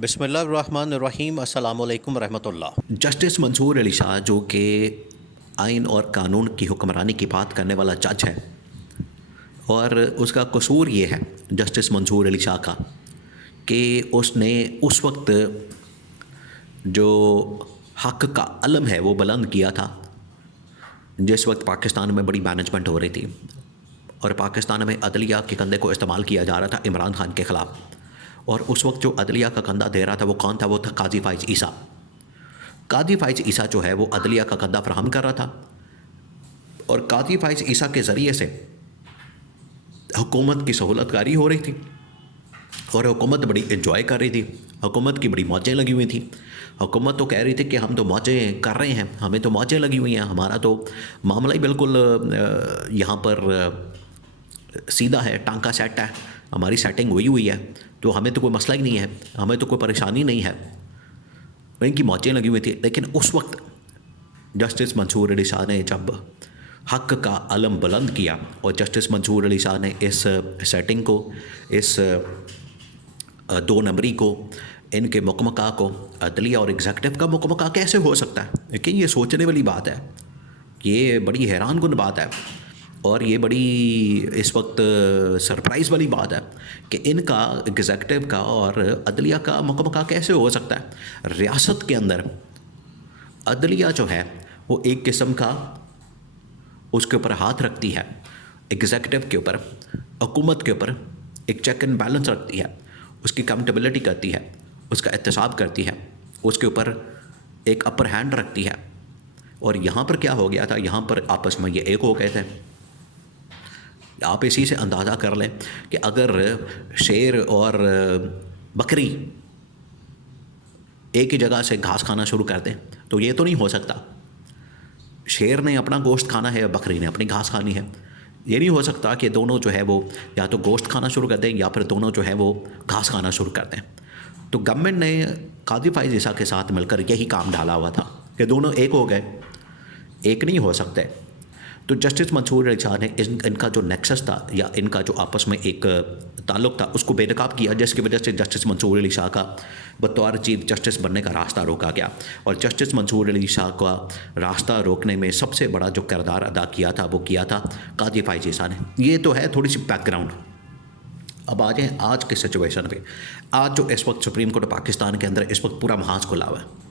बिस्मिल्लाहिर्रहमानिर्रहीम अस्सलामुअलैकुम रहमतुल्लाह। जस्टिस मंसूर अली शाह जो कि आइन और कानून की हुक्मरानी की बात करने वाला जज है, और उसका कसूर ये है जस्टिस मंसूर अली शाह का कि उसने उस वक्त जो हक़ का अलम है वो बुलंद किया था जिस वक्त पाकिस्तान में बड़ी मैनेजमेंट हो रही थी और पाकिस्तान में अदलिया के कंधे को इस्तेमाल किया जा रहा था इमरान खान के ख़िलाफ़। और उस वक्त जो अदलिया का कंधा दे रहा था वो कौन था? वो था काजी फ़ाइज़ ईसा। काजी फ़ाइज़ ईसा जो है वो अदलिया का कंधा फराहम कर रहा था और काजी फ़ाइज़ ईसा के ज़रिए से हुकूमत की सहूलतकारी हो रही थी और हुकूमत बड़ी इंजॉय कर रही थी। हुकूमत की बड़ी मौजें लगी हुई थी। हुकूमत तो कह रही थी कि हम तो मौजें कर रहे हैं, हमें तो मौजें लगी हुई हैं, हमारा तो मामला ही बिल्कुल यहाँ पर सीधा है, टांका सेट है, हमारी सेटिंग हुई है, तो हमें तो कोई मसला ही नहीं है, हमें तो कोई परेशानी नहीं है। इनकी मौजें लगी हुई थी। लेकिन उस वक्त जस्टिस मंसूर अली शाह ने जब हक़ का अलम बुलंद किया और जस्टिस मंसूर अली शाह ने इस सेटिंग को, इस दो नंबरी को, इनके मुकमका को, अदलिया और एग्जीक्यूटिव का मुकमका कैसे हो सकता है? लेकिन ये सोचने वाली बात है, ये बड़ी हैरान कुन बात है और ये बड़ी इस वक्त सरप्राइज़ वाली बात है कि इनका एग्जीक्यूटिव का और अदलिया का मुकमका कैसे हो सकता है। रियासत के अंदर अदलिया जो है वो एक किस्म का उसके ऊपर हाथ रखती है, एग्जीक्यूटिव के ऊपर, हुकूमत के ऊपर एक चेक एंड बैलेंस रखती है, उसकी अकाउंटेबिलिटी करती है, उसका एहतसाब करती है, उसके ऊपर एक अपर हैंड रखती है। और यहाँ पर क्या हो गया था? यहाँ पर आपस में ये एक हो गए थे। आप इसी से अंदाज़ा कर लें कि अगर शेर और बकरी एक ही जगह से घास खाना शुरू कर दें तो ये तो नहीं हो सकता। शेर ने अपना गोश्त खाना है, बकरी ने अपनी घास खानी है। ये नहीं हो सकता कि दोनों जो है वो या तो गोश्त खाना शुरू कर दें या फिर दोनों जो है वो घास खाना शुरू कर दें। तो गवर्नमेंट ने काजी फ़ाइज़ ईसा के साथ मिलकर यही काम डाला हुआ था कि दोनों एक हो गए, एक नहीं हो सकते। तो जस्टिस मंसूर अली शाह ने इनका जो नेक्सस था या इनका जो आपस में एक ताल्लुक़ था उसको बेनकाब किया, जिसकी वजह से जस्टिस मंसूर अली शाह का बतौर चीफ जस्टिस बनने का रास्ता रोका गया। और जस्टिस मंसूर अली शाह का रास्ता रोकने में सबसे बड़ा जो किरदार अदा किया था वो किया था काजी फ़ाइज़ ईसा ने। ये तो है थोड़ी सी बैकग्राउंड। अब आ जाएँ आज के सिचुएशन पे। आज जो इस वक्त सुप्रीम कोर्ट पाकिस्तान के अंदर इस वक्त पूरा महाज खुला हुआ है।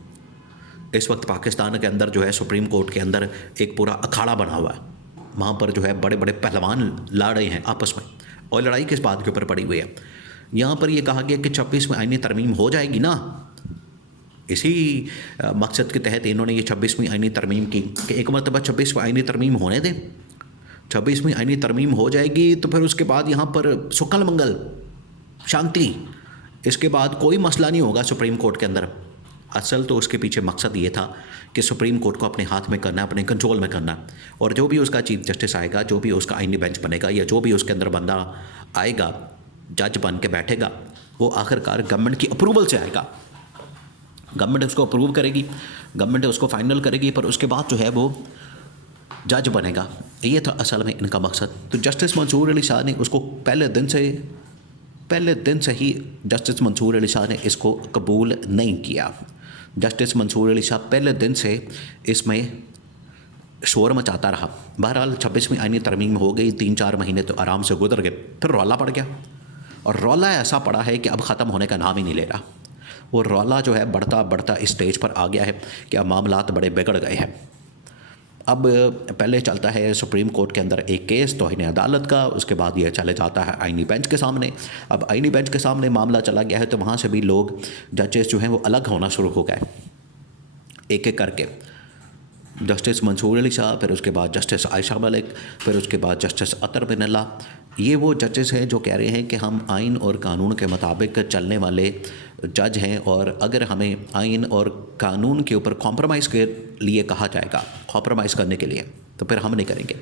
इस वक्त पाकिस्तान के अंदर जो है सुप्रीम कोर्ट के अंदर एक पूरा अखाड़ा बना हुआ है। वहाँ पर जो है बड़े बड़े पहलवान लड़ रहे हैं आपस में, और लड़ाई किस बात के ऊपर पड़ी हुई है? यहाँ पर ये कहा गया कि 26वीं आईनी तरमीम हो जाएगी ना। इसी मकसद के तहत इन्होंने ये 26वीं आईनी तरमीम की कि एक मरतबा 26वीं आईनी तरमीम होने दें। 26वीं आईनी तरमीम हो जाएगी तो फिर उसके बाद यहाँ पर सुकल मंगल, शांति, इसके बाद कोई मसला नहीं होगा सुप्रीम कोर्ट के अंदर। असल तो उसके पीछे मकसद ये था कि सुप्रीम कोर्ट को अपने हाथ में करना, अपने कंट्रोल में करना, और जो भी उसका चीफ जस्टिस आएगा, जो भी उसका आईनी बेंच बनेगा या जो भी उसके अंदर बंदा आएगा, जज बन के बैठेगा, वो आखिरकार गवर्नमेंट की अप्रूवल से आएगा। गवर्नमेंट उसको अप्रूव करेगी, गवर्नमेंट उसको फाइनल करेगी, पर उसके बाद जो है वो जज बनेगा। ये था असल में इनका मकसद। तो जस्टिस मंसूर अली शाह ने उसको पहले दिन से ही जस्टिस मंसूर अली शाह ने इसको कबूल नहीं किया। जस्टिस मंसूर अली शाह पहले दिन से इसमें शोर मचाता रहा। बहरहाल 26वीं आईनी तरमीम हो गई, 3-4 महीने तो आराम से गुजर गए, फिर रौला पड़ गया। और रौला ऐसा पड़ा है कि अब ख़त्म होने का नाम ही नहीं ले रहा। वो रौला जो है बढ़ता बढ़ता इस स्टेज पर आ गया है कि अब मामलात बड़े बिगड़ गए हैं। अब पहले चलता है सुप्रीम कोर्ट के अंदर एक केस तौहीन अदालत का, उसके बाद ये चले जाता है आईनी बेंच के सामने। अब आईनी बेंच के सामने मामला चला गया है तो वहाँ से भी लोग, जजेस जो हैं वो अलग होना शुरू हो गए एक एक करके। जस्टिस मंसूर अली शाह, फिर उसके बाद जस्टिस आयशा मलिक, फिर उसके बाद जस्टिस अतर बिन अल्लाह, ये वो जजेस हैं जो कह रहे हैं कि हम आइन और कानून के मुताबिक चलने वाले जज हैं, और अगर हमें आइन और कानून के ऊपर कॉम्प्रोमाइज़ के लिए कहा जाएगा, कॉम्प्रोमाइज़ करने के लिए, तो फिर हम नहीं करेंगे।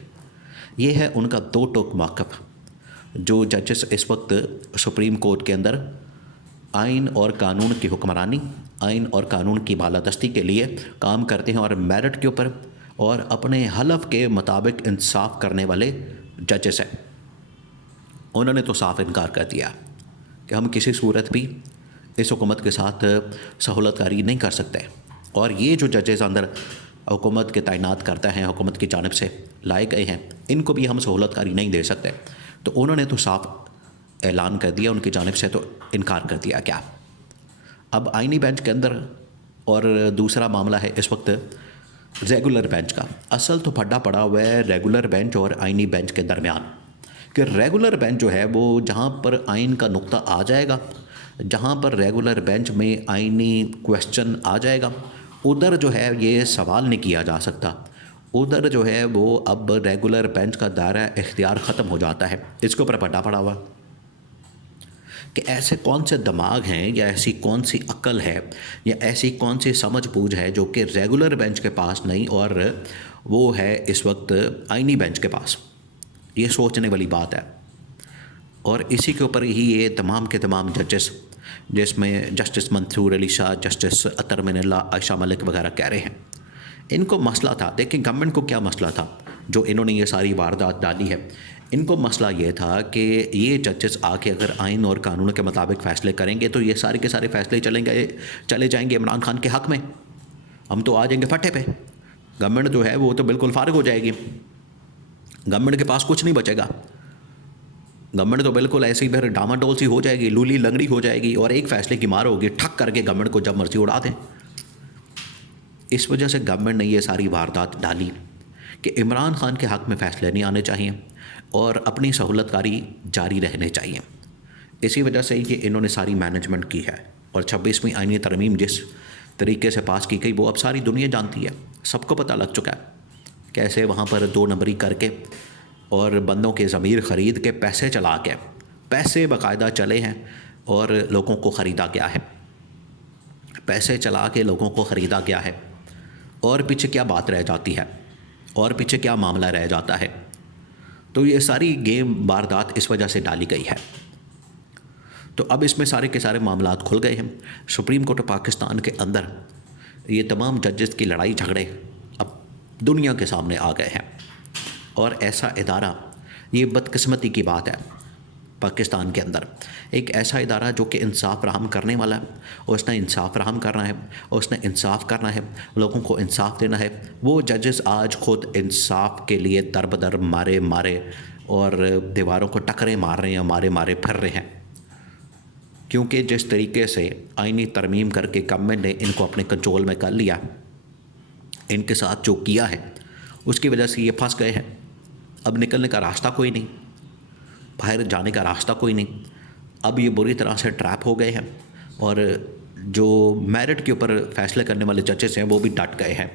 ये है उनका दो टोक मौक़िफ़। जो जजेस इस वक्त सुप्रीम कोर्ट के अंदर आइन और कानून की हुक्मरानी, आइन और कानून की बालादस्ती के लिए काम करते हैं और मेरिट के ऊपर और अपने हलफ के मुताबिक इंसाफ करने वाले जजेस हैं, उन्होंने तो साफ इनकार कर दिया कि हम किसी सूरत भी इस हुकूमत के साथ सहूलतकारी नहीं कर सकते। और ये जो जजेस अंदर हुकूमत के तैनात करता है, हुकूमत की जानिब से लाए गए हैं, इनको भी हम सहूलतकारी नहीं दे सकते। तो उन्होंने तो साफ ऐलान कर दिया, उनकी जानिब से तो इनकार कर दिया क्या। अब आइनी बेंच के अंदर और दूसरा मामला है इस वक्त रेगुलर बेंच का। असल तो फड्डा पड़ा हुआ है रेगुलर बेंच और आइनी बेंच के दरमियान, कि रेगुलर बेंच जो है वो जहाँ पर आइन का नुक्ता आ जाएगा, जहाँ पर रेगुलर बेंच में आइनी क्वेश्चन आ जाएगा, उधर जो है ये सवाल नहीं किया जा सकता। उधर जो है वो अब रेगुलर बेंच का दायरा इख्तियार ख़त्म हो जाता है। इसके ऊपर फड्डा पड़ा हुआ कि ऐसे कौन से दिमाग हैं या ऐसी कौन सी अक्ल है या ऐसी कौन सी समझ बूझ है जो कि रेगुलर बेंच के पास नहीं और वो है इस वक्त आइनी बेंच के पास। ये सोचने वाली बात है। और इसी के ऊपर ही ये तमाम के तमाम जजेस, जिसमें जस्टिस मंसूर अली शाह, जस्टिस अतर मिनल्ला, आयशा मलिक वगैरह कह रहे हैं, इनको मसला था। देखिए गवर्नमेंट को क्या मसला था जो इन्होंने ये सारी वारदात डाली है। इनको मसला ये था कि ये जजेस आके अगर आइन और कानून के मुताबिक फ़ैसले करेंगे तो ये सारे के सारे फ़ैसले चले जाएंगे इमरान खान के हक़ में। हम तो आ जाएंगे फट्टे पे। गवर्नमेंट जो है वो तो बिल्कुल फारिग हो जाएगी, गवर्नमेंट के पास कुछ नहीं बचेगा। गवर्नमेंट तो बिल्कुल ऐसे ही फिर डामाडोल सी हो जाएगी, लूली लंगड़ी हो जाएगी और एक फ़ैसले की मार होगी, ठक करके गवर्नमेंट को जब मर्जी उड़ा दें। इस वजह से गवर्नमेंट ने ये सारी वारदात डाली कि इमरान खान के हक़ में फ़ैसले नहीं आने चाहिए और अपनी सहूलतकारी जारी रहने चाहिए। इसी वजह से ये इन्होंने सारी मैनेजमेंट की है। और 26वीं आईनी तरमीम जिस तरीके से पास की गई वो अब सारी दुनिया जानती है, सबको पता लग चुका है कैसे वहाँ पर 2 नंबरी करके और बंदों के ज़मीर ख़रीद के पैसे चला के, पैसे बाकायदा चले हैं और लोगों को ख़रीदा गया है, पैसे चला के लोगों को ख़रीदा गया है। और पीछे क्या बात रह जाती है और पीछे क्या मामला रह जाता है। तो ये सारी गेम वारदात इस वजह से डाली गई है। तो अब इसमें सारे के सारे मामलात खुल गए हैं। सुप्रीम कोर्ट ऑफ पाकिस्तान के अंदर ये तमाम जजेस की लड़ाई झगड़े अब दुनिया के सामने आ गए हैं। और ऐसा इदारा, ये बदकिस्मती की बात है, पाकिस्तान के अंदर एक ऐसा इदारा जो कि इंसाफ फराहम करने वाला है और उसने इंसाफ फराहम करना है और उसने इंसाफ करना है, लोगों को इंसाफ देना है, वो जजेस आज खुद इंसाफ के लिए दर बदर मारे और दीवारों को टकरे मार रहे हैं, मारे फिर रहे हैं। क्योंकि जिस तरीके से आईनी तरमीम करके गवर्नमेंट ने इनको अपने कंट्रोल में कर लिया, इनके साथ जो किया है उसकी वजह से ये फंस गए हैं। अब निकलने का रास्ता कोई नहीं, बाहर जाने का रास्ता कोई नहीं। अब ये बुरी तरह से ट्रैप हो गए हैं और जो मेरिट के ऊपर फैसले करने वाले जजेस हैं वो भी डट गए हैं।